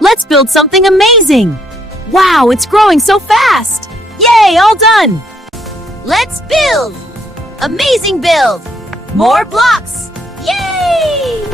Let's build something amazing! Wow, it's growing so fast! Yay, all done! Let's build! Amazing build! More blocks! Yay!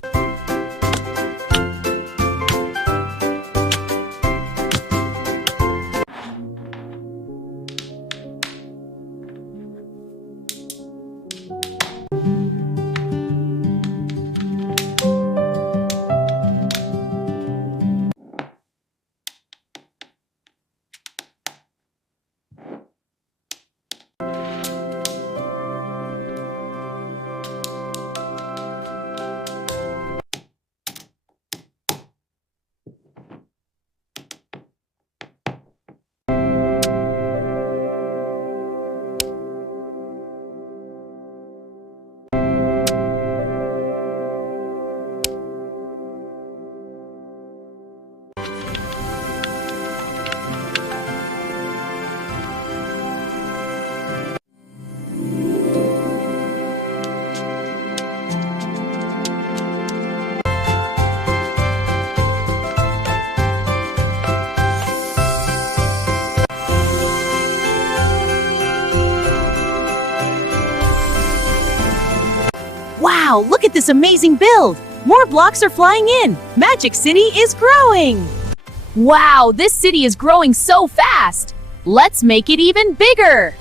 Wow, look at this amazing build! More blocks are flying in! Magic City is growing! Wow, this city is growing so fast! Let's make it even bigger!